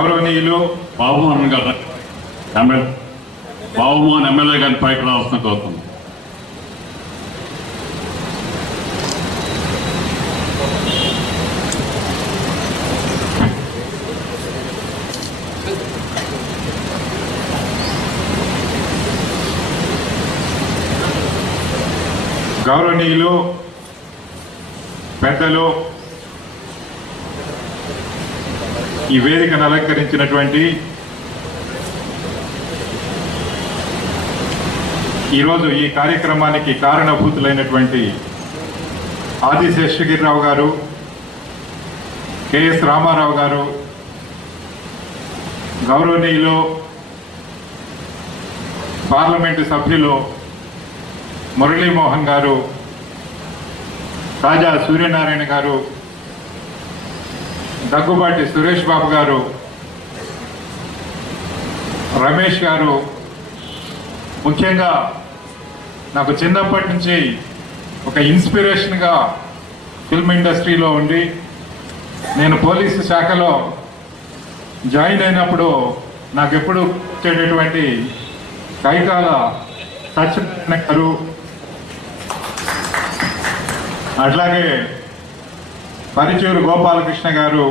గౌరవనీయులు బాబుమోహన్ గారు బాబుమోహన్ ఎమ్మెల్యే గారిని పైకి రావాల్సిన కోరుతున్నాం. గౌరవనీయులు పెద్దలు, ఈ వేదికను అలంకరించినటువంటి ఈరోజు ఈ కార్యక్రమానికి కారణభూతులైనటువంటి ఆది శేషగిరిరావు గారు, కెఎస్ రామారావు గారు, గౌరవనీయులు పార్లమెంటు సభ్యులు మురళీమోహన్ గారు, రాజా సూర్యనారాయణ గారు, దగ్గుబాటి సురేష్ బాబు గారు, రమేష్ గారు, ముఖ్యంగా నాకు చిన్నప్పటి నుంచి ఒక ఇన్స్పిరేషన్గా ఫిల్మ్ ఇండస్ట్రీలో ఉండి నేను పోలీసు శాఖలో జాయిన్ అయినప్పుడు నాకు ఎప్పుడు వచ్చేటటువంటి కైకాల సత్యనారాయణ గారు, అట్లాగే పరిచూరు గోపాలకృష్ణ గారు,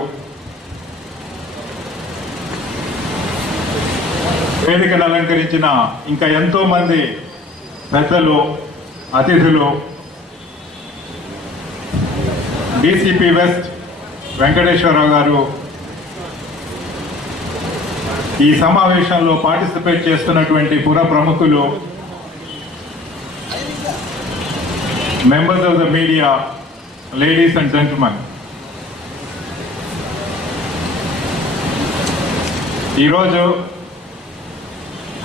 వేదికను అలంకరించిన ఇంకా ఎంతో మంది పెద్దలు, అతిథులు, డీసీపీ వెస్ట్ వెంకటేశ్వరరావు గారు, ఈ సమావేశంలో పార్టిసిపేట్ చేస్తున్నటువంటి పుర ప్రముఖులు, members of the media, ladies and gentlemen, ఈరోజు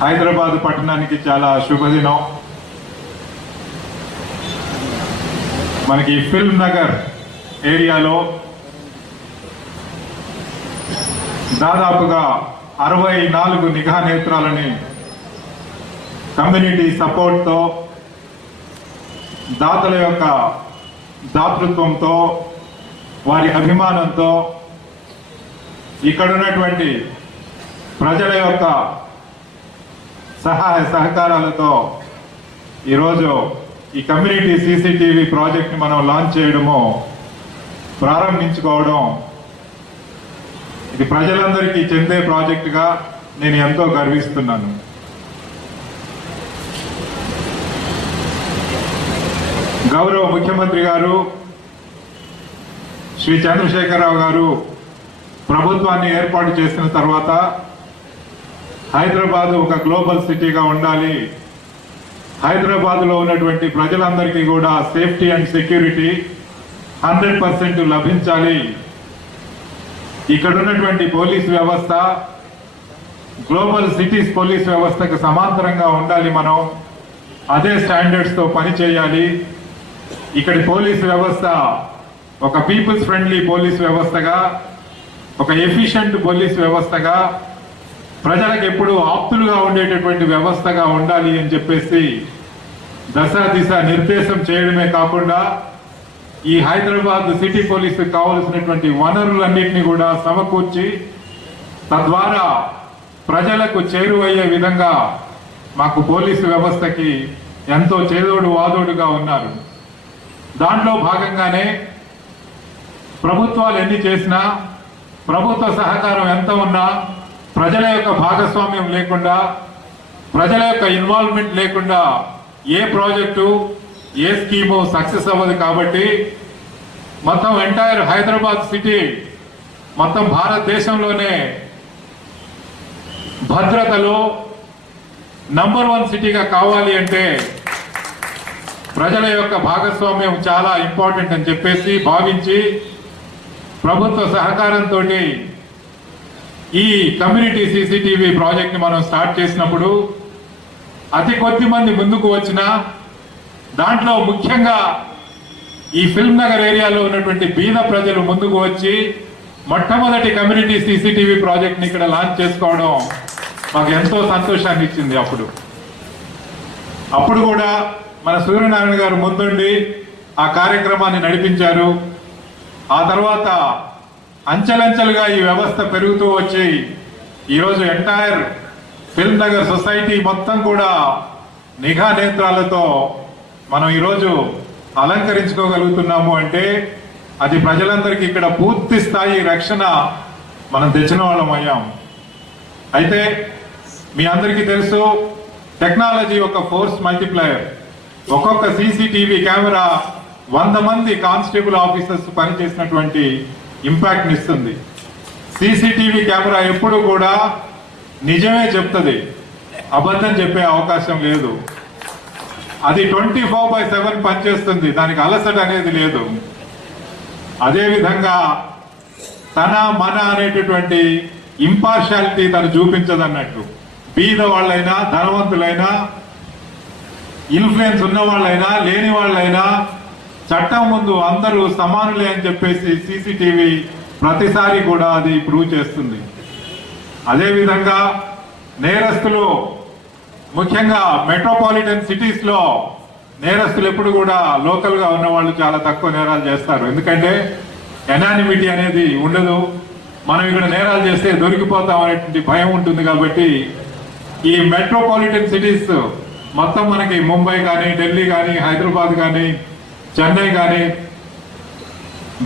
హైదరాబాద్ పట్టణానికి చాలా శుభదినం. మనకి ఫిల్మ్ నగర్ ఏరియాలో దాదాపుగా 64 నిఘా నేత్రాలని కమ్యూనిటీ సపోర్ట్తో, దాతల యొక్క దాతృత్వంతో, వారి అభిమానంతో, ఇక్కడ ఉన్నటువంటి ప్రజల యొక్క సహాయ సహకారాలతో ఈరోజు ఈ కమ్యూనిటీ సీసీటీవీ ప్రాజెక్ట్ని మనం లాంచ్ చేయడము, ప్రారంభించుకోవడం, ఇది ప్రజలందరికీ చెందే ప్రాజెక్టుగా నేను ఎంతో గర్విస్తున్నాను. గౌరవ ముఖ్యమంత్రి గారు శ్రీ చంద్రశేఖరరావు గారు ప్రభుత్వాన్ని ఏర్పాటు చేసిన తర్వాత హైదరాబాద్ ఒక గ్లోబల్ సిటీగా ఉండాలి, హైదరాబాద్లో ఉన్నటువంటి ప్రజలందరికీ కూడా సేఫ్టీ అండ్ సెక్యూరిటీ 100% లభించాలి, ఇక్కడ ఉన్నటువంటి పోలీస్ వ్యవస్థ గ్లోబల్ సిటీస్ పోలీస్ వ్యవస్థకు సమాంతరంగా ఉండాలి, మనం అదే స్టాండర్డ్స్తో పనిచేయాలి, ఇక్కడి పోలీస్ వ్యవస్థ ఒక పీపుల్స్ ఫ్రెండ్లీ పోలీస్ వ్యవస్థగా, ఒక ఎఫిషియెంట్ పోలీస్ వ్యవస్థగా, ప్రజలకు ఎప్పుడూ ఆప్తులుగా ఉండేటటువంటి వ్యవస్థగా ఉండాలి అని చెప్పేసి దశ దిశ నిర్దేశం చేయడమే కాకుండా ఈ హైదరాబాద్ సిటీ పోలీసుకు కావలసినటువంటి వనరులన్నింటినీ కూడా సమకూర్చి తద్వారా ప్రజలకు చేరువయ్యే విధంగా మాకు పోలీసు వ్యవస్థకి ఎంతో చేదోడు వాదోడుగా ఉన్నారు. దాంట్లో భాగంగానే ప్రభుత్వాలు ఎన్ని చేసినా, ప్రభుత్వ సహకారం ఎంత ఉన్నా, ప్రజల యొక్క భాగస్వామ్యం లేకుండా, ప్రజల యొక్క ఇన్వాల్వ్మెంట్ లేకుండా ఏ ప్రాజెక్టు, ఏ స్కీము సక్సెస్ అవ్వదు. కాబట్టి మొత్తం ఎంటైర్ హైదరాబాద్ సిటీ మొత్తం భారతదేశంలోనే భద్రతలో నంబర్ 1 సిటీగా కావాలి అంటే ప్రజల యొక్క భాగస్వామ్యం చాలా ఇంపార్టెంట్ అని చెప్పేసి భావించి ప్రభుత్వ సహకారంతో ఈ కమ్యూనిటీ సీసీటీవీ ప్రాజెక్ట్ని మనం స్టార్ట్ చేసినప్పుడు అతి కొద్ది మంది ముందుకు వచ్చినా దాంట్లో ముఖ్యంగా ఈ ఫిల్మ్ నగర్ ఏరియాలో ఉన్నటువంటి బీద ప్రజలు ముందుకు వచ్చి మొట్టమొదటి కమ్యూనిటీ సీసీటీవీ ప్రాజెక్ట్ని ఇక్కడ లాంచ్ చేసుకోవడం మాకు ఎంతో సంతోషాన్ని ఇచ్చింది. అప్పుడు కూడా మన సూర్యనారాయణ గారు ముందుండి ఆ కార్యక్రమాన్ని నడిపించారు. ఆ తర్వాత అంచెలంచెలుగా ఈ వ్యవస్థ పెరుగుతూ వచ్చి ఈరోజు ఎంటైర్ ఫిల్మ్ నగర్ సొసైటీ మొత్తం కూడా నిఘా నేత్రాలతో మనం ఈరోజు అలంకరించుకోగలుగుతున్నాము అంటే అది ప్రజలందరికీ ఇక్కడ పూర్తి స్థాయి రక్షణ మనం తెచ్చిన వాళ్ళం అయ్యాం. అయితే మీ అందరికీ తెలుసు, టెక్నాలజీ ఒక ఫోర్స్ మల్టిప్లయర్. ఒక్కొక్క సీసీటీవీ కెమెరా 100 మంది కానిస్టేబుల్ ఆఫీసర్స్ పనిచేసినటువంటి ఇంపాక్ట్ ఇస్తుంది. సీసీటీవీ కెమెరా ఎప్పుడు కూడా నిజమే చెప్తుంది, అబద్ధం చెప్పే అవకాశం లేదు. అది 24/7 పనిచేస్తుంది, దానికి అలసట అనేది లేదు. అదేవిధంగా తన మన అనేటటువంటి ఇంపార్షాలిటీ తను చూపించదన్నట్టు. బీద వాళ్ళైనా, ధనవంతులైనా, ఇన్ఫ్లుయెన్స్ ఉన్న వాళ్ళైనా, లేని వాళ్ళైనా చట్టం ముందు అందరూ సమానులే అని చెప్పేసి సీసీటీవీ ప్రతిసారి కూడా అది ప్రూవ్ చేస్తుంది. అదేవిధంగా నేరస్తులు, ముఖ్యంగా మెట్రోపాలిటన్ సిటీస్ లో నేరస్తులు ఎప్పుడు కూడా లోకల్ గా ఉన్న వాళ్ళు చాలా తక్కువ నేరాలు చేస్తారు. ఎందుకంటే ఎనానిమిటీ అనేది ఉండదు. మనం ఇక్కడ నేరాలు చేస్తే దొరికిపోతాం అనేటువంటి భయం ఉంటుంది. కాబట్టి ఈ మెట్రోపాలిటన్ సిటీస్ మొత్తం మనకి ముంబై కానీ, ఢిల్లీ కానీ, హైదరాబాద్ కానీ, చెన్నై కానీ,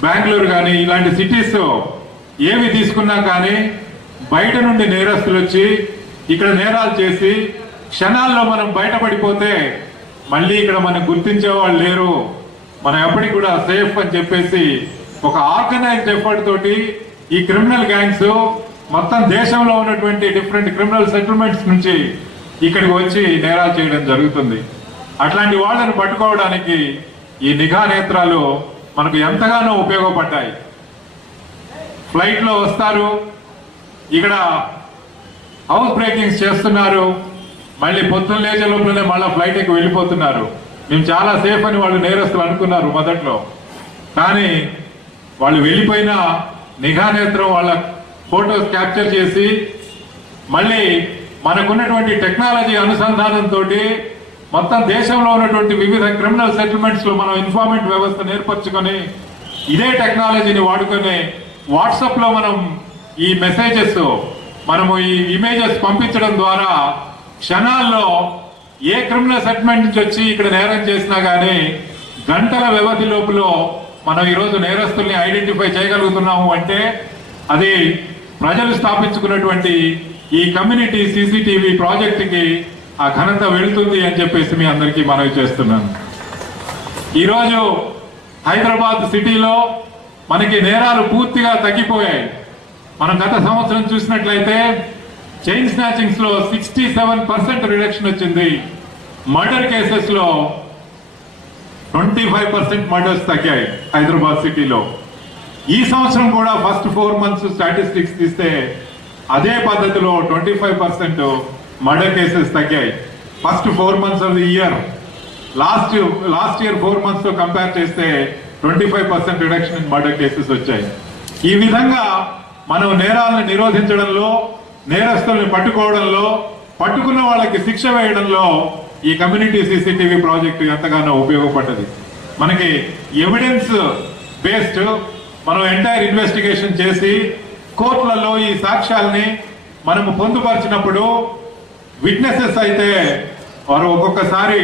బెంగళూరు కానీ, ఇలాంటి సిటీస్ ఏవి తీసుకున్నా కానీ బయట నుండి నేరస్తులు వచ్చి ఇక్కడ నేరాలు చేసి క్షణాల్లో మనం బయటపడిపోతే మళ్ళీ ఇక్కడ మనం గుర్తించే వాళ్ళు లేరు, మనం ఎప్పటికి కూడా సేఫ్ అని చెప్పేసి ఒక ఆర్గనైజ్డ్ ఎఫర్ట్ తోటి ఈ క్రిమినల్ గ్యాంగ్స్ మొత్తం దేశంలో ఉన్నటువంటి డిఫరెంట్ క్రిమినల్ సెటిల్మెంట్స్ నుంచి ఇక్కడికి వచ్చి నేరాలు చేయడం జరుగుతుంది. అట్లాంటి వాళ్ళని పట్టుకోవడానికి ఈ నిఘా నేత్రాలు మనకు ఎంతగానో ఉపయోగపడ్డాయి. ఫ్లైట్ లో వస్తారు, ఇక్కడ హౌస్ బ్రేకింగ్స్ చేస్తున్నారు, మళ్ళీ పొద్దున్న లేచే లోపలనే మళ్ళీ ఫ్లైట్ ఎక్కి వెళ్ళిపోతున్నారు. మేము చాలా సేఫ్ అని వాళ్ళు నేరస్తులు అనుకున్నారు మొదట్లో. కానీ వాళ్ళు వెళ్ళిపోయిన నిఘా నేత్రం వాళ్ళ ఫోటోస్ క్యాప్చర్ చేసి మళ్ళీ మనకున్నటువంటి టెక్నాలజీ అనుసంధానంతో మొత్తం దేశంలో ఉన్నటువంటి వివిధ క్రిమినల్ సెటిల్మెంట్స్ లో మనం ఇన్ఫార్మెంట్ వ్యవస్థను ఏర్పరచుకొని ఇదే టెక్నాలజీని వాడుకొని వాట్సాప్ లో మనం ఈ మెసేజెస్, మనము ఈ ఇమేజెస్ పంపించడం ద్వారా క్షణాల్లో ఏ క్రిమినల్ సెటిల్మెంట్ నుంచి వచ్చి ఇక్కడ నేరం చేసినా కానీ గంటల వ్యవధి లోపల మనం ఈరోజు నేరస్తుల్ని ఐడెంటిఫై చేయగలుగుతున్నాము అంటే అది ప్రజలు స్థాపించుకున్నటువంటి ఈ కమ్యూనిటీ సీసీటీవీ ప్రాజెక్టుకి ఆ ఘనత వెళుతుంది అని చెప్పేసి మీ అందరికీ మనవి చేస్తున్నాను. ఈరోజు హైదరాబాద్ సిటీలో మనకి నేరాలు పూర్తిగా తగ్గిపోయాయి. మనం గత సంవత్సరం చూసినట్లయితే చైన్ స్నాచింగ్స్ లో 67% రిడక్షన్ వచ్చింది. మర్డర్ కేసెస్ లో 25% మర్డర్స్ తగ్గాయి హైదరాబాద్ సిటీలో. ఈ సంవత్సరం కూడా ఫస్ట్ 4 months స్టాటిస్టిక్స్ తీస్తే అదే పద్ధతిలో 25% మర్డర్ కేసెస్ తగ్గాయి. First 4 months of the year, last year 4 months తో కంపేర్ చేస్తే 25% రిడక్షన్ ఇన్ మర్డర్ కేసెస్ వచ్చాయి. ఈ విధంగా మనం నేరాలను నిరోధించడంలో, నేరస్తుల్ని పట్టుకోవడంలో, పట్టుకున్న వాళ్ళకి శిక్ష వేయడంలో ఈ కమ్యూనిటీ సీసీటీవీ ప్రాజెక్టు ఎంతగానో ఉపయోగపడ్డది. మనకి ఎవిడెన్స్ బేస్డ్ మనం ఎంటైర్ ఇన్వెస్టిగేషన్ చేసి కోర్టులలో ఈ సాక్ష్యాలని మనము పొందుపరిచినప్పుడు విట్నెసెస్ అయితే వారు ఒక్కొక్కసారి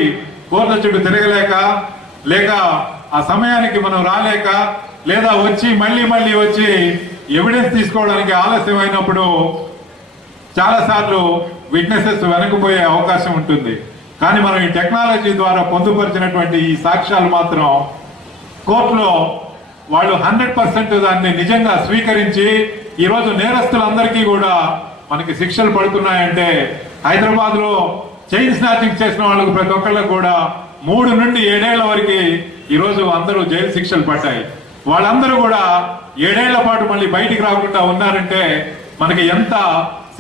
కోర్టుల చుట్టూ తిరగలేక, లేక ఆ సమయానికి మనం రాలేక, లేదా వచ్చి మళ్ళీ వచ్చి ఎవిడెన్స్ తీసుకోవడానికి ఆలస్యం అయినప్పుడు చాలా సార్లు విట్నెసెస్ వెనకపోయే అవకాశం ఉంటుంది. కానీ మనం ఈ టెక్నాలజీ ద్వారా పొందుపరిచినటువంటి ఈ సాక్ష్యాలు మాత్రం కోర్టులో వాళ్ళు 100% దాన్ని నిజంగా స్వీకరించి ఈరోజు నేరస్తులందరికీ కూడా మనకి శిక్షలు పడుతున్నాయంటే హైదరాబాద్ లో చైన్ స్నాచింగ్ చేసిన వాళ్ళకు ప్రతి ఒక్కళ్ళకు కూడా 3 నుండి 7 ఏళ్ల వరకు ఈరోజు అందరూ జైలు శిక్షలు పడ్డాయి. వాళ్ళందరూ కూడా 7 ఏళ్ల పాటు మళ్ళీ బయటికి రాకుండా ఉన్నారంటే మనకి ఎంత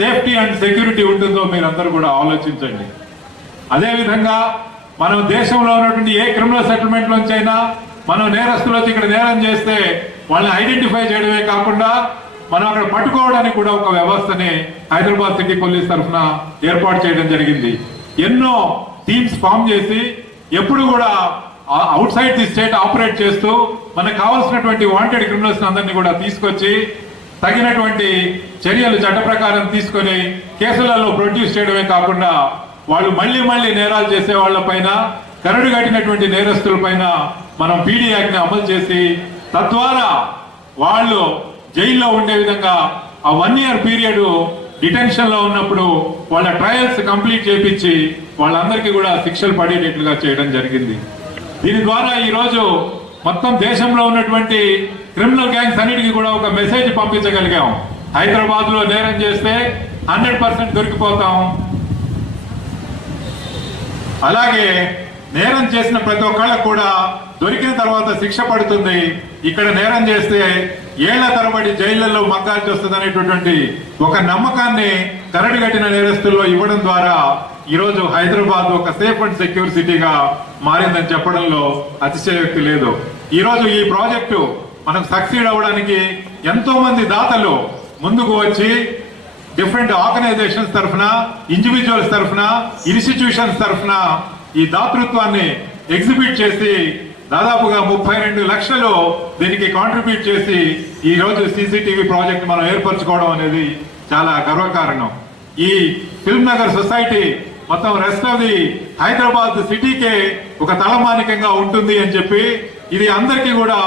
సేఫ్టీ అండ్ సెక్యూరిటీ ఉంటుందో మీరందరూ కూడా ఆలోచించండి. అదేవిధంగా మనం దేశంలో ఉన్నటువంటి ఏ క్రిమినల్ సెటిల్మెంట్ నుంచైనా మనం నేరస్తులు వచ్చి ఇక్కడ నేరం చేస్తే వాళ్ళని ఐడెంటిఫై చేయడమే కాకుండా మనం అక్కడ పట్టుకోవడానికి కూడా ఒక వ్యవస్థని హైదరాబాద్ సిటీ పోలీస్ తరఫున ఏర్పాటు చేయడం జరిగింది. ఎన్నో టీమ్స్ ఫామ్ చేసి ఎప్పుడు కూడా out side the state operate చేస్తూ మనకు కావాల్సినటువంటి వాంటెడ్ క్రిమినల్స్ అందరినీ కూడా తీసుకొచ్చి తగినటువంటి చర్యలు చట్ట ప్రకారం తీసుకొని కేసులలో ప్రొడ్యూస్ చేయడమే కాకుండా వాళ్ళు మళ్ళీ మళ్ళీ నేరాలు చేసే వాళ్ళ పైన కరడు కట్టినటువంటి నేరస్తుల పైన మనం పీడీ యాక్ట్ ని అమలు చేసి తద్వారా వాళ్ళు జైల్లో ఉండే విధంగా ఆ 1 year పీరియడ్ డిటెన్షన్ లో ఉన్నప్పుడు వాళ్ళ ట్రయల్స్ కంప్లీట్ చేపించి వాళ్ళందరికీ కూడా శిక్షలు పడేటట్లుగా చేయడం జరిగింది. దీని ద్వారా ఈ రోజు మొత్తం దేశంలో ఉన్నటువంటి క్రిమినల్ గ్యాంగ్స్ అన్నిటికీ కూడా ఒక మెసేజ్ పంపించగలిగాం. హైదరాబాద్ లో నేరం చేస్తే 100% దొరికిపోతాం, అలాగే నేరం చేసిన ప్రతి ఒక్కళ్ళకు కూడా దొరికిన తర్వాత శిక్ష పడుతుంది. ఇక్కడ నేరం చేస్తే ఏళ్ల తరబడి జైళ్లలో మగ్గాల్సి వస్తుంది అనేటటువంటి ఒక నమ్మకాన్ని కరడుగట్టిన నేరస్తుల్లో ఇవ్వడం ద్వారా ఈరోజు హైదరాబాద్ ఒక సేఫ్ అండ్ సెక్యూర్ సిటీగా మారిందని చెప్పడంలో అతిశయోక్తి లేదు. ఈరోజు ఈ ప్రాజెక్టు మనకు సక్సీడ్ అవ్వడానికి ఎంతో మంది దాతలు ముందుకు వచ్చి డిఫరెంట్ ఆర్గనైజేషన్స్ తరఫున, ఇండివిజువల్స్ తరఫున, ఇన్స్టిట్యూషన్స్ తరఫున ఈ దాతృత్వాన్ని ఎగ్జిబిట్ చేసి దాదాపుగా 32 లక్షలు దీనికి కాంట్రిబ్యూట్ చేసి ఈ రోజు సీసీటీవీ ప్రాజెక్ట్ మనం ఏర్పరచుకోవడం అనేది చాలా గర్వకారణం. ఈ ఫిల్మ్ నగర్ సొసైటీ మొత్తం రెస్ట్ ఆఫ్ ది హైదరాబాద్ సిటీకే ఒక తలమానికంగా ఉంటుంది అని చెప్పి, ఇది అందరికీ కూడా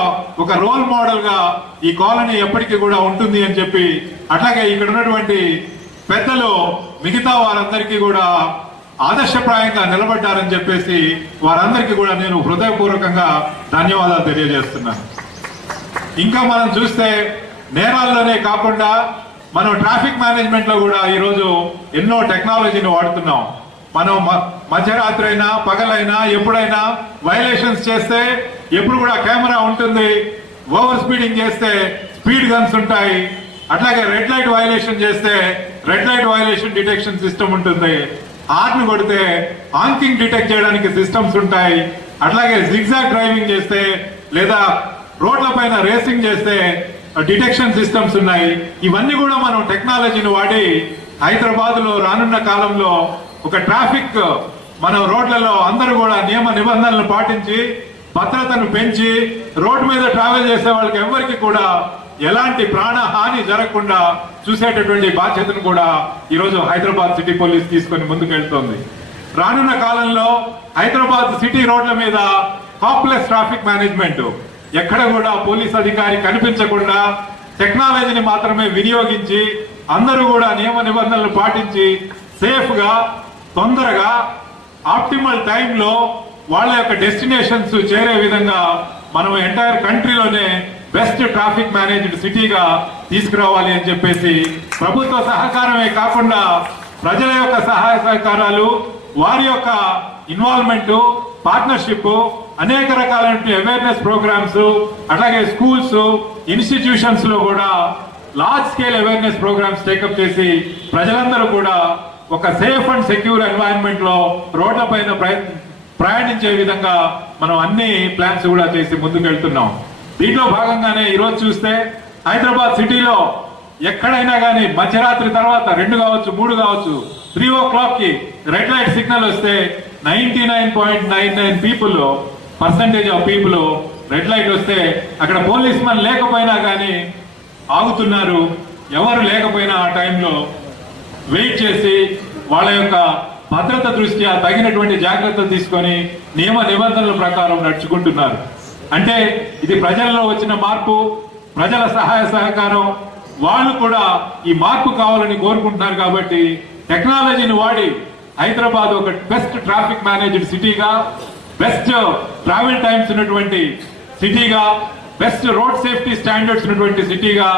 ఒక రోల్ మోడల్ గా ఈ కాలనీ ఎప్పటికీ కూడా ఉంటుంది అని చెప్పి, అట్లాగే ఇక్కడ ఉన్నటువంటి పెద్దలు మిగతా వారందరికీ కూడా ఆదర్శప్రాయంగా నిలబడ్డారని చెప్పేసి వారందరికీ కూడా నేను హృదయపూర్వకంగా ధన్యవాదాలు తెలియజేస్తున్నాను. ఇంకా మనం చూస్తే నేరాల్లోనే కాకుండా మనం ట్రాఫిక్ మేనేజ్మెంట్ లో కూడా ఈరోజు ఎన్నో టెక్నాలజీని వాడుతున్నాం. మనం మధ్యరాత్రి అయినా పగలైనా ఎప్పుడైనా వైలేషన్స్ చేస్తే ఎప్పుడు కూడా కెమెరా ఉంటుంది, ఓవర్ స్పీడింగ్ చేస్తే స్పీడ్ గన్స్ ఉంటాయి, అట్లాగే రెడ్ లైట్ వైలేషన్ చేస్తే red light violation detection system ఉంటుంది, హార్న్ కొడితే ఆంకింగ్ డిటెక్ట్ చేయడానికి సిస్టమ్స్ ఉంటాయి, అట్లాగే జిగ్జాగ్ డ్రైవింగ్ చేస్తే లేదా రోడ్ల పైన రేసింగ్ చేస్తే డిటెక్షన్ సిస్టమ్స్ ఉన్నాయి. ఇవన్నీ కూడా మనం టెక్నాలజీని వాడి హైదరాబాద్ లో రానున్న కాలంలో ఒక ట్రాఫిక్ మనం రోడ్లలో అందరూ కూడా నియమ నిబంధనలు పాటించి భద్రతను పెంచి రోడ్డు మీద ట్రావెల్ చేసే వాళ్ళకి ఎవరికి కూడా ఎలాంటి ప్రాణహాని జరగకుండా చూసేటటువంటి బాధ్యతను కూడా ఈరోజు హైదరాబాద్ సిటీ పోలీస్ తీసుకొని ముందుకెళ్తోంది. రానున్న కాలంలో హైదరాబాద్ సిటీ రోడ్ల మీద కాప్లెస్ ట్రాఫిక్ మేనేజ్మెంట్, ఎక్కడ కూడా పోలీస్ అధికారి కనిపించకుండా టెక్నాలజీని మాత్రమే వినియోగించి అందరూ కూడా నియమ నిబంధనలు పాటించి సేఫ్ గా తొందరగా ఆప్టిమల్ టైంలో వాళ్ళ యొక్క డెస్టినేషన్స్ చేరే విధంగా మనం ఎంటైర్ కంట్రీలోనే బెస్ట్ ట్రాఫిక్ మేనేజ్డ్ సిటీగా తీసుకురావాలి అని చెప్పేసి ప్రభుత్వ సహకారమే కాకుండా ప్రజల యొక్క సహాయ సహకారాలు, వారి యొక్క ఇన్వాల్వ్మెంట్, పార్ట్నర్షిప్, అనేక రకాలైన అవేర్నెస్ ప్రోగ్రామ్స్, అట్లాగే స్కూల్స్, ఇన్స్టిట్యూషన్స్ లో కూడా large scale awareness programmes take up చేసి ప్రజలందరూ కూడా ఒక సేఫ్ అండ్ సెక్యూర్ ఎన్వైరన్మెంట్ లో రోడ్ల పైన ప్రయాణించే విధంగా మనం అన్ని ప్లాన్స్ కూడా చేసి ముందుకెళ్తున్నాం. దీంట్లో భాగంగానే ఈరోజు చూస్తే హైదరాబాద్ సిటీలో ఎక్కడైనా కానీ మధ్యరాత్రి తర్వాత 2 కావచ్చు 3 కావచ్చు 3 o'clock కి రెడ్ లైట్ సిగ్నల్ వస్తే 99.99% percentage of people red light వస్తే అక్కడ పోలీస్ మన్ లేకపోయినా కానీ ఆగుతున్నారు. ఎవరు లేకపోయినా ఆ టైంలో వెయిట్ చేసి వాళ్ళ యొక్క భద్రత దృష్ట్యా తగినటువంటి జాగ్రత్తలు తీసుకొని నియమ నిబంధనల ప్రకారం నడుచుకుంటున్నారు. అంటే ఇది ప్రజల్లో వచ్చిన మార్పు, ప్రజల సహాయ సహకారం, వాళ్ళు కూడా ఈ మార్పు కావాలని కోరుకుంటున్నారు. కాబట్టి టెక్నాలజీని వాడి హైదరాబాద్ ఒక బెస్ట్ ట్రాఫిక్ మేనేజ్డ్ సిటీగా, బెస్ట్ ట్రావెల్ టైమ్స్ ఉన్నటువంటి సిటీగా, బెస్ట్ రోడ్ సేఫ్టీ స్టాండర్డ్స్ ఉన్నటువంటి సిటీగా,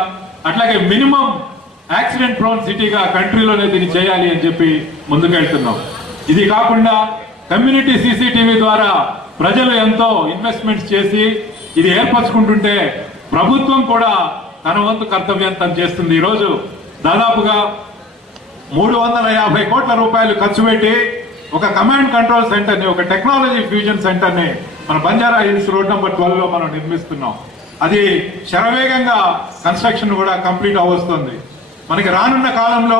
అట్లాగే మినిమం యాక్సిడెంట్ ప్రోన్ సిటీగా కంట్రీలోనే దీన్ని చేయాలి అని చెప్పి ముందుకెళ్తున్నాం. ఇది కాకుండా కమ్యూనిటీ సీసీటీవీ ద్వారా ప్రజలు ఎంతో ఇన్వెస్ట్మెంట్స్ చేసి ఇది ఏర్పరచుకుంటుంటే ప్రభుత్వం కూడా తన వంతు కర్తవ్యం తను చేస్తుంది. ఈరోజు దాదాపుగా 350 కోట్ల రూపాయలు ఖర్చు పెట్టి ఒక కమాండ్ కంట్రోల్ సెంటర్ ని, ఒక టెక్నాలజీ ఫ్యూజన్ సెంటర్ ని మన బంజారా హిల్స్ రోడ్ నెంబర్ 12 లో మనం నిర్మిస్తున్నాం. అది శరవేగంగా కన్స్ట్రక్షన్ కూడా కంప్లీట్ అవస్తుంది. మనకి రానున్న కాలంలో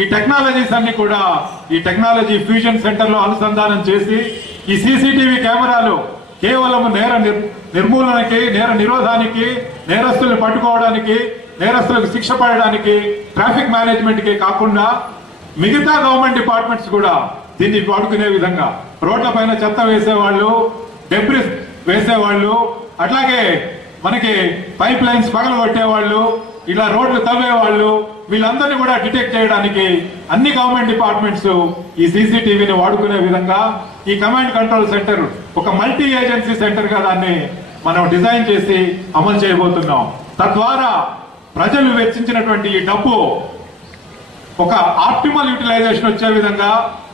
ఈ టెక్నాలజీస్ అన్ని కూడా ఈ టెక్నాలజీ ఫ్యూజన్ సెంటర్ లో అనుసంధానం చేసి ఈ సీసీటీవీ కెమెరాలు కేవలం నిర్మూలనకి, నేర నిరోధానికి, నేరస్తుల్ని పట్టుకోవడానికి, నేరస్తులకు శిక్ష పడడానికి, ట్రాఫిక్ మేనేజ్మెంట్కి కాకుండా మిగతా గవర్నమెంట్ డిపార్ట్మెంట్స్ కూడా దీన్ని వాడుకునే విధంగా రోడ్ల పైన చెత్త వేసేవాళ్ళు, డెబ్రిస్ వేసేవాళ్ళు, అట్లాగే మనకి పైప్ లైన్స్ పగలగొట్టేవాళ్ళు, ఇలా రోడ్లు తవ్వేవాళ్ళు, వీళ్ళందరినీ కూడా డిటెక్ట్ చేయడానికి అన్ని గవర్నమెంట్ డిపార్ట్మెంట్స్ ఈ సీసీటీవీని వాడుకునే విధంగా ఈ కమాండ్ కంట్రోల్ సెంటర్ ఒక మల్టీ ఏజెన్సీ సెంటర్ గా దాన్ని మనం డిజైన్ చేసి అమలు చేయబోతున్నాం. తద్వారా ప్రజలు వెచ్చించినటువంటి ఈ డబ్బు ఒక ఆప్టిమల్ యూటిలైజేషన్ వచ్చే విధంగా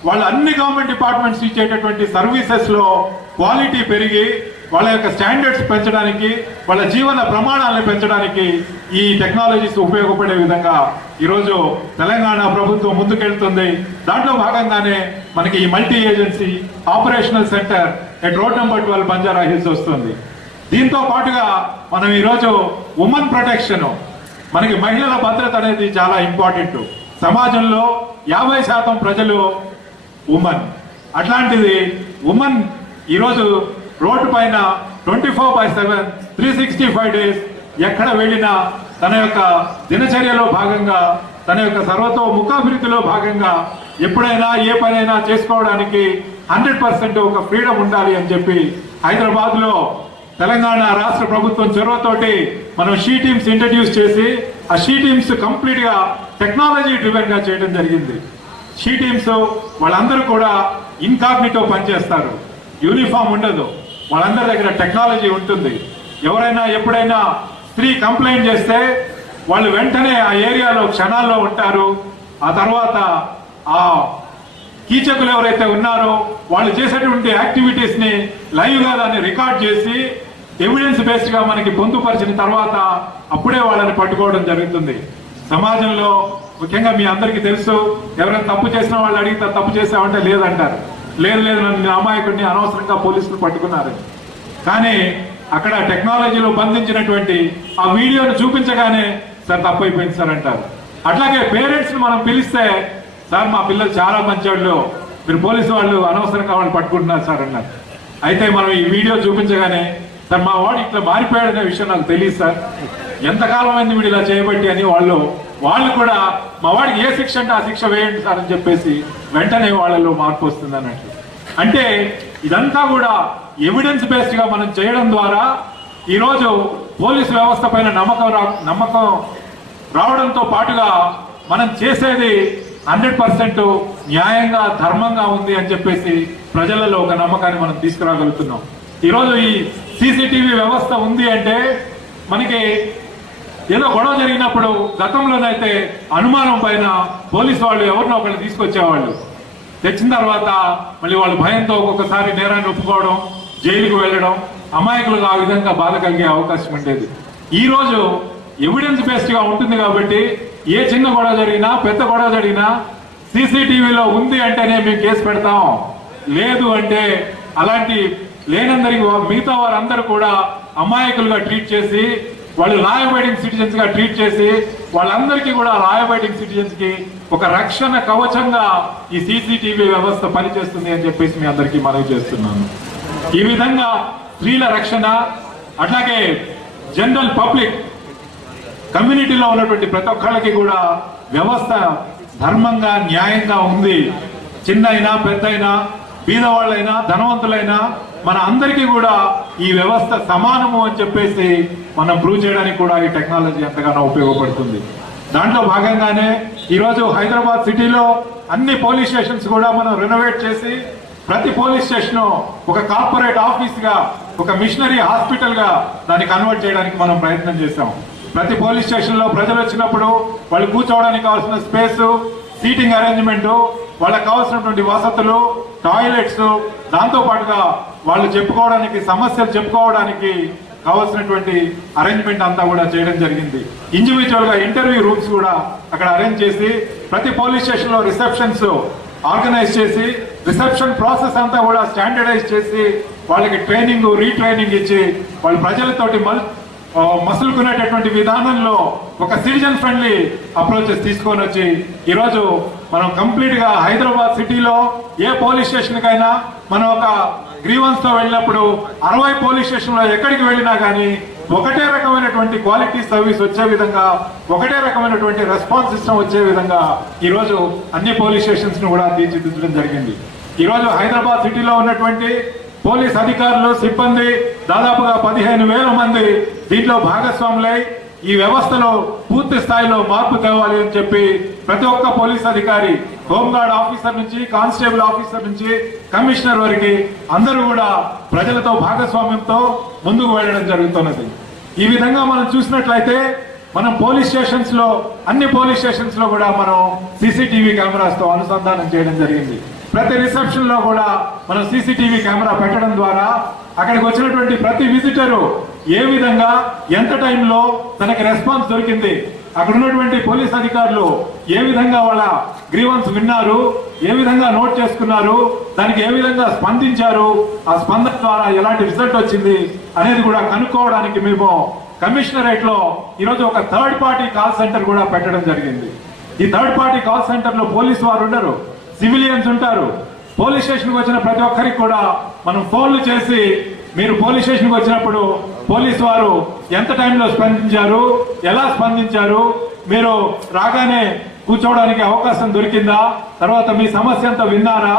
వాళ్ళ అన్ని గవర్నమెంట్ డిపార్ట్మెంట్స్ ఇచ్చేటటువంటి సర్వీసెస్ లో క్వాలిటీ పెరిగి వాళ్ళ యొక్క స్టాండర్డ్స్ పెంచడానికి, వాళ్ళ జీవన ప్రమాణాలను పెంచడానికి ఈ టెక్నాలజీస్ ఉపయోగపడే విధంగా ఈరోజు తెలంగాణ ప్రభుత్వం ముందుకెళ్తుంది. దాంట్లో భాగంగానే మనకి ఈ multi agency operational centre at road number 12 Banjara hills వస్తుంది. దీంతో పాటుగా మనం ఈరోజు ఉమెన్ ప్రొటెక్షన్, మనకి మహిళల భద్రత అనేది చాలా ఇంపార్టెంట్. సమాజంలో 50% ప్రజలు ఉమెన్. అట్లాంటిది ఉమెన్ ఈరోజు రోడ్డు పైన 24/7 365 డేస్ ఎక్కడ వెళ్ళినా తన యొక్క దినచర్యలో భాగంగా, తన యొక్క సర్వతోముఖాభివృద్ధిలో భాగంగా ఎప్పుడైనా ఏ పనైనా చేసుకోవడానికి 100% ఒక ఫ్రీడమ్ ఉండాలి అని చెప్పి హైదరాబాద్ లో తెలంగాణ రాష్ట్ర ప్రభుత్వం చొరవతోటి మనం షీ టీమ్స్ ఇంట్రడ్యూస్ చేసి ఆ షీ టీమ్స్ కంప్లీట్ గా టెక్నాలజీ డ్రివెన్ గా చేయడం జరిగింది. షీ టీమ్స్ వాళ్ళందరూ కూడా ఇన్కాగ్నిటో పనిచేస్తారు, యూనిఫామ్ ఉండదు, వాళ్ళందరి దగ్గర టెక్నాలజీ ఉంటుంది. ఎవరైనా ఎప్పుడైనా స్త్రీ కంప్లైంట్ చేస్తే వాళ్ళు వెంటనే ఆ ఏరియాలో క్షణాల్లో ఉంటారు. ఆ తర్వాత ఆ కీచకులు ఎవరైతే ఉన్నారో వాళ్ళు చేసేటువంటి యాక్టివిటీస్ ని లైవ్ గా దాన్ని రికార్డ్ చేసి ఎవిడెన్స్ బేస్డ్ గా మనకి పొందుపరిచిన తర్వాత అప్పుడే వాళ్ళని పట్టుకోవడం జరుగుతుంది. సమాజంలో ముఖ్యంగా మీ అందరికీ తెలుసు, ఎవరైనా తప్పు చేసిన వాళ్ళు అడిగితే తప్పు చేసామంటే లేదంటారు. లేదు నన్ను అమాయకుడిని అనవసరంగా పోలీసులు పట్టుకున్నారు. కానీ అక్కడ టెక్నాలజీలో బంధించినటువంటి ఆ వీడియోను చూపించగానే సార్ తప్పైపోయింది సార్ అంటారు. అట్లాగే పేరెంట్స్ మనం పిలిస్తే సార్ మా పిల్లలు చాలా మంచివాళ్ళు, మీరు పోలీసు వాళ్ళు అనవసరంగా వాళ్ళు పట్టుకుంటున్నారు సార్ అన్నారు. అయితే మనం ఈ వీడియో చూపించగానే సార్ మా వాడు ఇట్లా మారిపోయాడనే విషయం నాకు తెలియదు సార్, ఎంతకాలం అయింది వీడు ఇలా చేయబట్టి అని వాళ్ళు కూడా మా వాడికి ఏ శిక్ష అంటే ఆ శిక్ష వేయండి సార్ అని చెప్పేసి వెంటనే వాళ్ళలో మార్పు వస్తుంది అన్నట్లు. అంటే ఇదంతా కూడా ఎవిడెన్స్ బేస్డ్ గా మనం చేయడం ద్వారా ఈరోజు పోలీసు వ్యవస్థ పైన నమ్మకం రావడంతో పాటుగా మనం చేసేది 100% న్యాయంగా, ధర్మంగా ఉంది అని చెప్పేసి ప్రజలలో ఒక నమ్మకాన్ని మనం తీసుకురాగలుగుతున్నాం. ఈరోజు ఈ సీసీటీవీ వ్యవస్థ ఉంది అంటే మనకి ఏదో గొడవ జరిగినప్పుడు గతంలోనైతే అనుమానం పైన పోలీసు వాళ్ళు ఎవరినో ఒకళ్ళు తీసుకొచ్చేవాళ్ళు. తెచ్చిన తర్వాత మళ్ళీ వాళ్ళు భయంతో ఒక్కొక్కసారి నేరాన్ని ఒప్పుకోవడం, జైలుకు వెళ్ళడం, అమాయకులుగా ఆ విధంగా బాధ కలిగే అవకాశం ఉండేది. ఈ రోజు ఎవిడెన్స్ బేస్డ్ గా ఉంటుంది కాబట్టి ఏ చిన్న గొడవ జరిగినా, పెద్ద గొడవ జరిగినా సీసీటీవీలో ఉంది అంటేనే మేము కేసు పెడతాం, లేదు అంటే అలాంటి లేనందరికి మిగతా వారందరూ కూడా అమాయకులుగా ట్రీట్ చేసి, వాళ్ళు లా అబైడింగ్ సిటిజన్స్ గా ట్రీట్ చేసి వాళ్ళందరికీ కూడా లా అబైడింగ్ సిటిజన్స్ కి ఒక రక్షణ కవచంగా ఈ సీసీటీవీ వ్యవస్థ పనిచేస్తుంది అని చెప్పేసి మీ అందరికీ మనవి చేస్తున్నాను. ఈ విధంగా స్త్రీల రక్షణ, అట్లాగే జనరల్ పబ్లిక్ కమ్యూనిటీలో ఉన్నటువంటి ప్రతి ఒక్కళ్ళకి కూడా వ్యవస్థ ధర్మంగా, న్యాయంగా ఉంది. చిన్నైనా పెద్దయినా, బీదవాళ్ళైనా ధనవంతులైనా మన అందరికీ కూడా ఈ వ్యవస్థ సమానము అని చెప్పేసి మనం ప్రూవ్ చేయడానికి కూడా ఈ టెక్నాలజీ ఎంతగానో ఉపయోగపడుతుంది. దాంట్లో భాగంగానే ఈరోజు హైదరాబాద్ సిటీలో అన్ని పోలీస్ స్టేషన్స్ కూడా మనం రెనోవేట్ చేసి ప్రతి పోలీస్ స్టేషన్ ఒక కార్పొరేట్ ఆఫీస్ గా, ఒక మిషనరీ హాస్పిటల్ గా దాన్ని కన్వర్ట్ చేయడానికి మనం ప్రయత్నం చేశాం. ప్రతి పోలీస్ స్టేషన్ లో ప్రజలు వచ్చినప్పుడు వాళ్ళు కూర్చోవడానికి కావాల్సిన స్పేస్, సీటింగ్ అరేంజ్మెంట్, వాళ్ళకి కావాల్సినటువంటి వసతులు, టాయిలెట్స్, దాంతో పాటుగా వాళ్ళు చెప్పుకోవడానికి, సమస్యలు చెప్పుకోవడానికి కావాల్సినటువంటి అరేంజ్మెంట్ అంతా కూడా చేయడం జరిగింది. ఇండివిజువల్ గా ఇంటర్వ్యూ రూమ్స్ కూడా అక్కడ అరేంజ్ చేసి ప్రతి పోలీస్ స్టేషన్ లో రిసెప్షన్స్ ఆర్గనైజ్ చేసి రిసెప్షన్ ప్రాసెస్ అంతా కూడా స్టాండర్డైజ్ చేసి వాళ్ళకి ట్రైనింగ్, రీట్రైనింగ్ ఇచ్చి వాళ్ళు ప్రజలతోటి మసులుకునేటటువంటి విధానంలో ఒక సిటిజన్ ఫ్రెండ్లీ అప్రోచెస్ తీసుకొని వచ్చి ఈరోజు మనం కంప్లీట్ గా హైదరాబాద్ సిటీలో ఏ పోలీస్ స్టేషన్ కైనా మనం ఒక గ్రీవెన్స్ తో వెళ్ళినప్పుడు 60 పోలీస్ స్టేషన్ లో ఎక్కడికి వెళ్ళినా కానీ ఒకటే రకమైనటువంటి క్వాలిటీ సర్వీస్ వచ్చే విధంగా, ఒకటే రకమైనటువంటి రెస్పాన్స్ సిస్టమ్ వచ్చే విధంగా ఈ రోజు అన్ని పోలీస్ స్టేషన్స్ ను కూడా తీర్చిదిద్దడం జరిగింది. ఈ రోజు హైదరాబాద్ సిటీలో ఉన్నటువంటి పోలీస్ అధికారులు, సిబ్బంది దాదాపుగా 15,000 మంది దీంట్లో భాగస్వాములై ఈ వ్యవస్థలో పూర్తి స్థాయిలో మార్పు తేవాలి అని చెప్పి ప్రతి ఒక్క పోలీస్ అధికారి, హోంగార్డ్ ఆఫీసర్ నుంచి కానిస్టేబుల్ ఆఫీసర్ నుంచి కమిషనర్ వరకు అందరూ కూడా ప్రజలతో భాగస్వామ్యంతో ముందుకు వెళ్ళడం జరుగుతున్నది. ఈ విధంగా మనం చూసినట్లయితే మనం పోలీస్ స్టేషన్స్ లో, అన్ని పోలీస్ స్టేషన్స్ లో కూడా మనం సీసీటీవీ కెమెరాస్ తో అనుసంధానం చేయడం జరిగింది. ప్రతి రిసెప్షన్ లో కూడా మనం సీసీటీవీ కెమెరా పెట్టడం ద్వారా అక్కడికి వచ్చినటువంటి ప్రతి విజిటరు ఏ విధంగా ఎంత టైంలో తనకి రెస్పాన్స్ దొరికింది, అక్కడ ఉన్నటువంటి పోలీస్ అధికారులు ఏ విధంగా వాళ్ళ గ్రీవెన్స్ విన్నారు, ఏ విధంగా నోట్ చేసుకున్నారు, దానికి ఏ విధంగా స్పందించారు, ఆ స్పందన ద్వారా ఎలాంటి రిజల్ట్ వచ్చింది అనేది కూడా కనుక్కోవడానికి మేము కమిషనరేట్ లో ఈరోజు ఒక థర్డ్ పార్టీ కాల్ సెంటర్ కూడా పెట్టడం జరిగింది. ఈ థర్డ్ పార్టీ కాల్ సెంటర్ లో పోలీసు వారు ఉండరు, సివిలియన్స్ ఉంటారు. పోలీస్ స్టేషన్కి వచ్చిన ప్రతి ఒక్కరికి కూడా మనం ఫోన్లు చేసి, మీరు పోలీస్ స్టేషన్కి వచ్చినప్పుడు పోలీసు వారు ఎంత టైంలో స్పందించారు, ఎలా స్పందించారు, మీరు రాగానే కూర్చోవడానికి అవకాశం దొరికిందా, తర్వాత మీ సమస్య అంతా విన్నారా,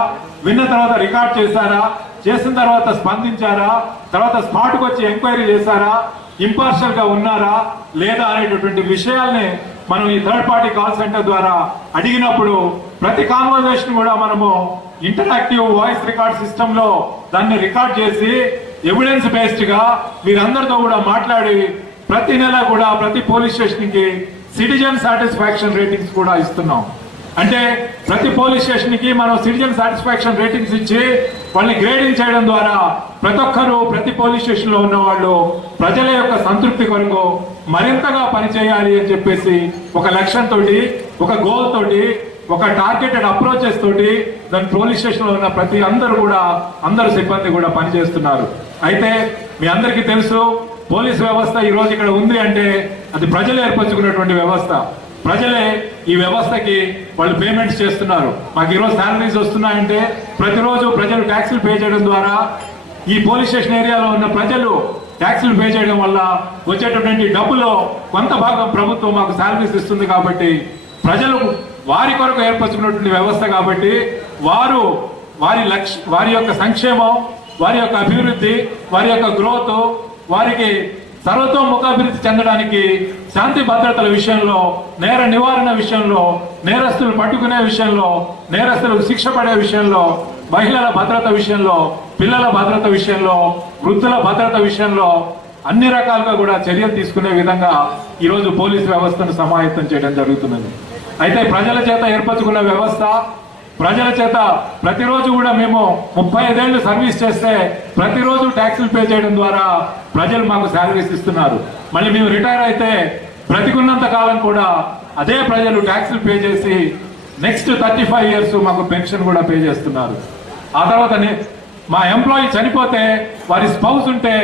విన్న తర్వాత రికార్డ్ చేశారా, చేసిన తర్వాత స్పందించారా, తర్వాత స్పాట్కి వచ్చి ఎంక్వైరీ చేశారా, ఇంపార్షియల్ గా ఉన్నారా లేదా అనేటటువంటి విషయాల్ని మనం ఈ థర్డ్ పార్టీ కాల్ సెంటర్ ద్వారా అడిగినప్పుడు ప్రతి కాన్వర్సేషన్ కూడా మనము ఇంటరాక్టివ్ వాయిస్ రికార్డ్ సిస్టమ్ లో దాన్ని రికార్డ్ చేసి ఎవిడెన్స్ బేస్డ్ గా మీరందరితో కూడా మాట్లాడి ప్రతి నెల కూడా ప్రతి పోలీస్ స్టేషన్ కి సిటిజన్ సాటిస్ఫాక్షన్ రేటింగ్స్ కూడా ఇస్తున్నాం. అంటే ప్రతి పోలీస్ స్టేషన్ కి మనం సిటిజన్ సాటిస్ఫాక్షన్ రేటింగ్స్ ఇచ్చి వాళ్ళని గ్రేడింగ్ చేయడం ద్వారా ప్రతి ఒక్కరూ ప్రతి పోలీస్ స్టేషన్ లో ఉన్న వాళ్ళు ప్రజల యొక్క సంతృప్తి కొరకు మరింతగా పనిచేయాలి అని చెప్పేసి ఒక లక్ష్యం తోటి, ఒక గోల్ తోటి, ఒక టార్గెటెడ్ అప్రోచెస్ తోటి దాని పోలీస్ స్టేషన్ లో ఉన్న ప్రతి అందరు సిబ్బంది కూడా పనిచేస్తున్నారు. అయితే మీ అందరికీ తెలుసు, పోలీస్ వ్యవస్థ ఈ రోజు ఇక్కడ ఉంది అంటే అది ప్రజలు ఏర్పరచుకున్నటువంటి వ్యవస్థ. ప్రజలే ఈ వ్యవస్థకి వాళ్ళు పేమెంట్స్ చేస్తున్నారు. మాకు ఈరోజు శాలరీస్ వస్తున్నాయంటే ప్రతిరోజు ప్రజలు ట్యాక్సులు పే చేయడం ద్వారా, ఈ పోలీస్ స్టేషన్ ఏరియాలో ఉన్న ప్రజలు ట్యాక్సులు పే చేయడం వల్ల వచ్చేటటువంటి డబ్బులో కొంత భాగం ప్రభుత్వం మాకు శాలరీస్ ఇస్తుంది. కాబట్టి ప్రజలు వారి కొరకు ఏర్పరచుకున్నటువంటి వ్యవస్థ కాబట్టి వారి యొక్క సంక్షేమం, వారి యొక్క అభివృద్ధి, వారి యొక్క గ్రోత్, వారికి సర్వతోముఖాభివృద్ధి చెందడానికి శాంతి భద్రతల విషయంలో, నేర నివారణ విషయంలో, నేరస్తులు పట్టుకునే విషయంలో, నేరస్తులకు శిక్ష పడే విషయంలో, మహిళల భద్రత విషయంలో, పిల్లల భద్రత విషయంలో, వృద్ధుల భద్రత విషయంలో అన్ని రకాలుగా కూడా చర్యలు తీసుకునే విధంగా ఈరోజు పోలీస్ వ్యవస్థను సమాయత్తం చేయడం జరుగుతున్నది. అయితే ప్రజల చేత ఏర్పరచుకున్న వ్యవస్థ, ప్రజల చేత ప్రతిరోజు కూడా మేము 35 ఏళ్ళు సర్వీస్ చేస్తే ప్రతిరోజు ట్యాక్సులు పే చేయడం ద్వారా ప్రజలు మాకు శాలరీస్ ఇస్తున్నారు. మళ్ళీ మేము రిటైర్ అయితే బ్రతికున్నంత కాలం కూడా అదే ప్రజలు ట్యాక్సులు పే చేసి నెక్స్ట్ 35 ఇయర్స్ మాకు పెన్షన్ కూడా పే చేస్తున్నారు. ఆ తర్వాత మా ఎంప్లాయీ చనిపోతే వారి స్పౌస్ ఉంటే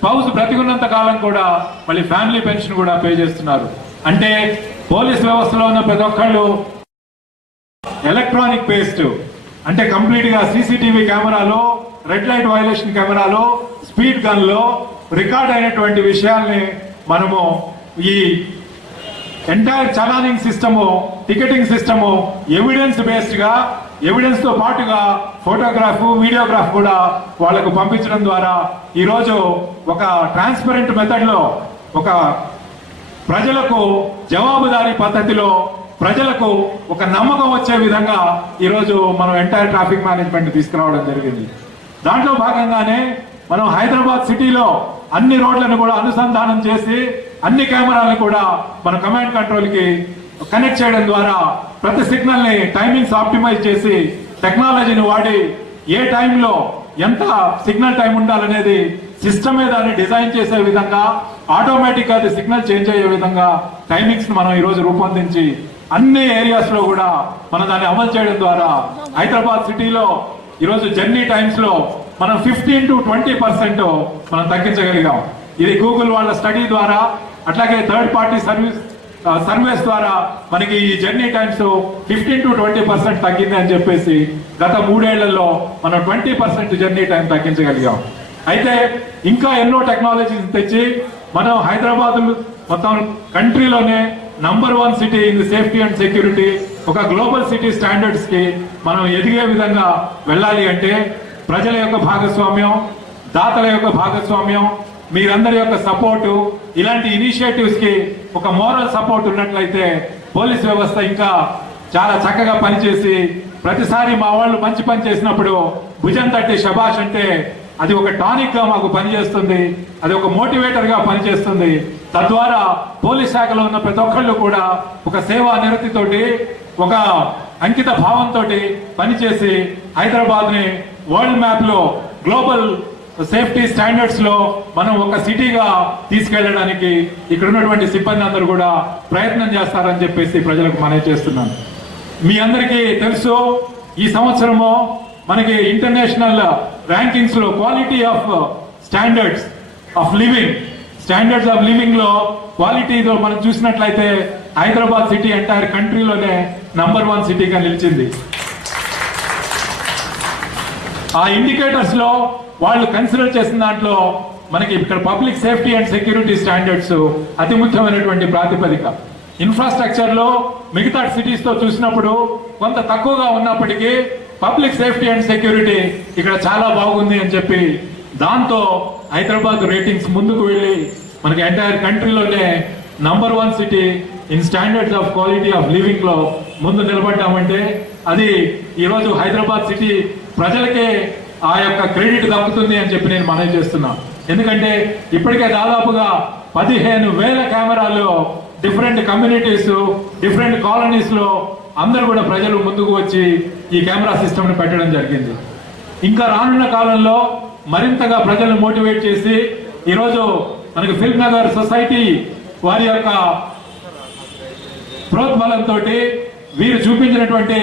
స్పౌస్ బ్రతికున్నంత కాలం కూడా మళ్ళీ ఫ్యామిలీ పెన్షన్ కూడా పే చేస్తున్నారు. అంటే పోలీస్ వ్యవస్థలో ఉన్న ప్రతి ఒక్కళ్ళు ఎలక్ట్రానిక్ బేస్డ్, అంటే కంప్లీట్ గా సీసీటీవీ కెమెరాలో, రెడ్ లైట్ వైలేషన్ కెమెరాలో, స్పీడ్ గన్ లో రికార్డ్ అయినటువంటి విషయాల్ని మనము ఈ ఎంటైర్ చలానింగ్ system, ticketing system evidence based గా, ఎవిడెన్స్ తో పాటుగా ఫోటోగ్రాఫ్, వీడియోగ్రాఫ్ కూడా వాళ్లకు పంపించడం ద్వారా ఈరోజు ఒక ట్రాన్స్పరెంట్ మెథడ్ లో, ఒక ప్రజలకు జవాబుదారీ పద్ధతిలో, ప్రజలకు ఒక నమ్మకం వచ్చే విధంగా ఈరోజు మనం ఎంటైర్ ట్రాఫిక్ మేనేజ్మెంట్ తీసుకురావడం జరిగింది. దాంట్లో భాగంగానే మనం హైదరాబాద్ సిటీలో అన్ని రోడ్లను కూడా అనుసంధానం చేసి అన్ని కెమెరాలను కూడా మన కమాండ్ కంట్రోల్ కి కనెక్ట్ చేయడం ద్వారా ప్రతి సిగ్నల్ ని టైమింగ్స్ ఆప్టిమైజ్ చేసి టెక్నాలజీని వాడి ఏ టైంలో ఎంత సిగ్నల్ టైం ఉండాలనేది సిస్టమే దాన్ని డిజైన్ చేసే విధంగా, ఆటోమేటిక్ గా అది సిగ్నల్ చేంజ్ అయ్యే విధంగా టైమింగ్స్ మనం ఈ రోజు రూపొందించి అన్ని ఏరియాస్ లో కూడా మనం దాన్ని అమలు చేయడం ద్వారా హైదరాబాద్ సిటీలో ఈరోజు జర్నీ టైమ్స్ లో మనం 15 to 20% మనం తగ్గించగలిగాం. ఇది గూగుల్ వాళ్ళ స్టడీ ద్వారా, అట్లాగే థర్డ్ పార్టీ సర్వీస్ సర్వేస్ ద్వారా మనకి ఈ జర్నీ టైమ్స్ 15 to 20% తగ్గింది అని చెప్పేసి గత 3 ఏళ్లలో మనం 20% జర్నీ టైం తగ్గించగలిగాం. అయితే ఇంకా ఎన్నో టెక్నాలజీస్ తెచ్చి మనం హైదరాబాద్ మొత్తం కంట్రీలోనే #1 city in safety and security, ఒక గ్లోబల్ సిటీ స్టాండర్డ్స్ కి మనం ఎదిగే విధంగా వెళ్ళాలి అంటే ప్రజల యొక్క భాగస్వామ్యం, దాతల యొక్క భాగస్వామ్యం, మీరందరి యొక్క సపోర్టు, ఇలాంటి ఇనిషియేటివ్స్ కి ఒక మోరల్ సపోర్ట్ ఉన్నట్లయితే పోలీస్ వ్యవస్థ ఇంకా చాలా చక్కగా పనిచేసి ప్రతిసారి మా వాళ్ళు మంచి పని చేసినప్పుడు భుజం తట్టి శబాష్ అంటే అది ఒక టానిక్ గా మాకు పనిచేస్తుంది, అది ఒక మోటివేటర్ గా పనిచేస్తుంది. తద్వారా పోలీస్ శాఖలో ఉన్న ప్రతి ఒక్కళ్ళు కూడా ఒక సేవా నిరతితోటి, ఒక అంకిత భావంతో పనిచేసి హైదరాబాద్ ని వరల్డ్ మ్యాప్ లో గ్లోబల్ సేఫ్టీ స్టాండర్డ్స్ లో మనం ఒక సిటీగా తీసుకెళ్లడానికి ఇక్కడ ఉన్నటువంటి సిబ్బంది అందరూ కూడా ప్రయత్నం చేస్తారని చెప్పేసి ప్రజలకు మనవి చేస్తున్నాను. మీ అందరికీ తెలుసు, ఈ సంవత్సరము మనకి ఇంటర్నేషనల్ ర్యాంకింగ్స్ లో quality of standards of living లో క్వాలిటీలో మనం చూసినట్లయితే హైదరాబాద్ సిటీ ఎంటైర్ కంట్రీలోనే #1 సిటీగా నిలిచింది. ఆ ఇండికేటర్స్ లో వాళ్ళు కన్సిడర్ చేసిన దాంట్లో మనకి ఇక్కడ public safety and security standards అతి ముఖ్యమైనటువంటి ప్రాతిపదిక. ఇన్ఫ్రాస్ట్రక్చర్ లో మిగతా సిటీస్ తో చూసినప్పుడు కొంత తక్కువగా ఉన్నప్పటికీ పబ్లిక్ సేఫ్టీ అండ్ సెక్యూరిటీ ఇక్కడ చాలా బాగుంది అని చెప్పి దాంతో హైదరాబాద్ రేటింగ్స్ ముందుకు వెళ్ళి మనకి ఎంటైర్ కంట్రీలోనే #1 city in standards of quality of living లో ముందు నిలబడ్డామంటే అది ఈరోజు హైదరాబాద్ సిటీ ప్రజలకే ఆ యొక్క క్రెడిట్ దక్కుతుంది అని చెప్పి నేను మనవి చేస్తున్నా. ఎందుకంటే ఇప్పటికే దాదాపుగా 15,000 కెమెరాలు డిఫరెంట్ కమ్యూనిటీస్, డిఫరెంట్ కాలనీస్ లో అందరూ కూడా ప్రజలు ముందుకు వచ్చి ఈ కెమెరా సిస్టమ్ ని పెట్టడం జరిగింది. ఇంకా రానున్న కాలంలో మరింతగా ప్రజలను మోటివేట్ చేసి ఈరోజు మనకి ఫిల్మ్ నగర్ సొసైటీ వారి యొక్క ప్రోద్బలంతో వీరు చూపించినటువంటి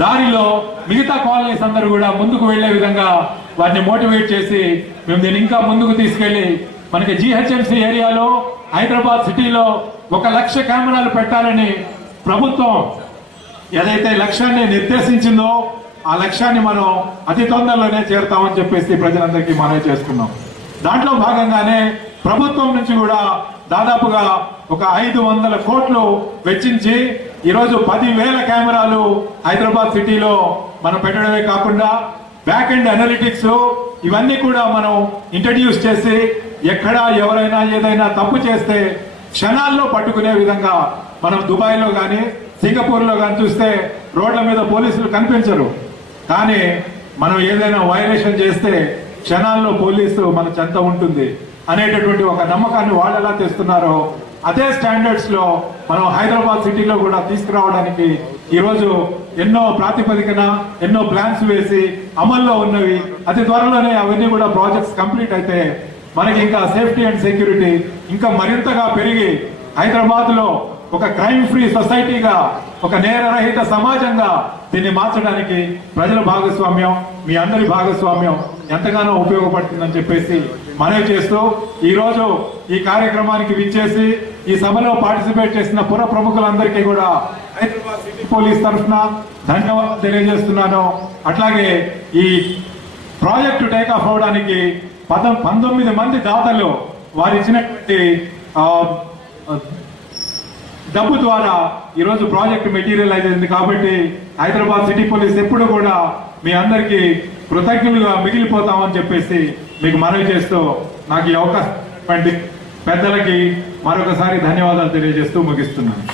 దారిలో మిగతా కాలనీస్ అందరూ కూడా ముందుకు వెళ్లే విధంగా వారిని మోటివేట్ చేసి మేము దీన్ని ఇంకా ముందుకు తీసుకెళ్లి మనకి GHMC ఏరియాలో హైదరాబాద్ సిటీలో 1,00,000 కెమెరాలు పెట్టాలని ప్రభుత్వం ఏదైతే లక్ష్యాన్ని నిర్దేశించిందో ఆ లక్ష్యాన్ని మనం అతి తొందరలోనే చేరుతామని చెప్పేసి ప్రజలందరికీ మనవి చేస్తున్నాం. దాంట్లో భాగంగానే ప్రభుత్వం నుంచి కూడా దాదాపుగా ఒక 500 కోట్లు వెచ్చించి ఈరోజు 10,000 కెమెరాలు హైదరాబాద్ సిటీలో మనం పెట్టడమే కాకుండా బ్యాక్ ఎండ్ అనలిటిక్స్ ఇవన్నీ కూడా మనం ఇంట్రడ్యూస్ చేసి ఎక్కడ ఎవరైనా ఏదైనా తప్పు చేస్తే క్షణాల్లో పట్టుకునే విధంగా మనం దుబాయ్లో కానీ సింగపూర్లో కానీ చూస్తే రోడ్ల మీద పోలీసులు కనిపించరు, కానీ మనం ఏదైనా వైలేషన్ చేస్తే క్షణాల్లో పోలీసు మన చెంత ఉంటుంది అనేటటువంటి ఒక నమ్మకాన్ని వాళ్ళు ఎలా తెస్తున్నారో అదే స్టాండర్డ్స్ లో మనం హైదరాబాద్ సిటీలో కూడా తీసుకురావడానికి ఈరోజు ఎన్నో ప్రాతిపదికన ఎన్నో ప్లాన్స్ వేసి అమల్లో ఉన్నవి. అతి త్వరలోనే అవన్నీ కూడా ప్రాజెక్ట్స్ కంప్లీట్ అయితే మనకి ఇంకా సేఫ్టీ అండ్ సెక్యూరిటీ ఇంకా మరింతగా పెరిగి హైదరాబాద్ లో ఒక క్రైమ్ ఫ్రీ సొసైటీగా, ఒక నేరరహిత సమాజంగా దీన్ని మార్చడానికి ప్రజల భాగస్వామ్యం, మీ అందరి భాగస్వామ్యం ఎంతగానో ఉపయోగపడుతుందని చెప్పేసి మనవి చేస్తూ ఈ రోజు ఈ కార్యక్రమానికి విచ్చేసి ఈ సభలో పార్టిసిపేట్ చేసిన పుర ప్రముఖులందరికీ కూడా హైదరాబాద్ సిటీ పోలీస్ తరఫున ధన్యవాదాలు తెలియజేస్తున్నాను. అట్లాగే ఈ ప్రాజెక్టు టేకాఫ్ అవడానికి 19 మంది దాతలు వారు ఇచ్చినటువంటి డబ్బు ద్వారా ఈరోజు ప్రాజెక్ట్ మెటీరియలైజ్ అయింది. కాబట్టి హైదరాబాద్ సిటీ పోలీస్ ఎప్పుడు కూడా మీ అందరికీ కృతజ్ఞులుగా మిగిలిపోతామని చెప్పేసి మీకు మనవి చేస్తూ నాకు ఈ అవకాశం పెద్దలకి మరొకసారి ధన్యవాదాలు తెలియజేస్తూ ముగిస్తున్నాను.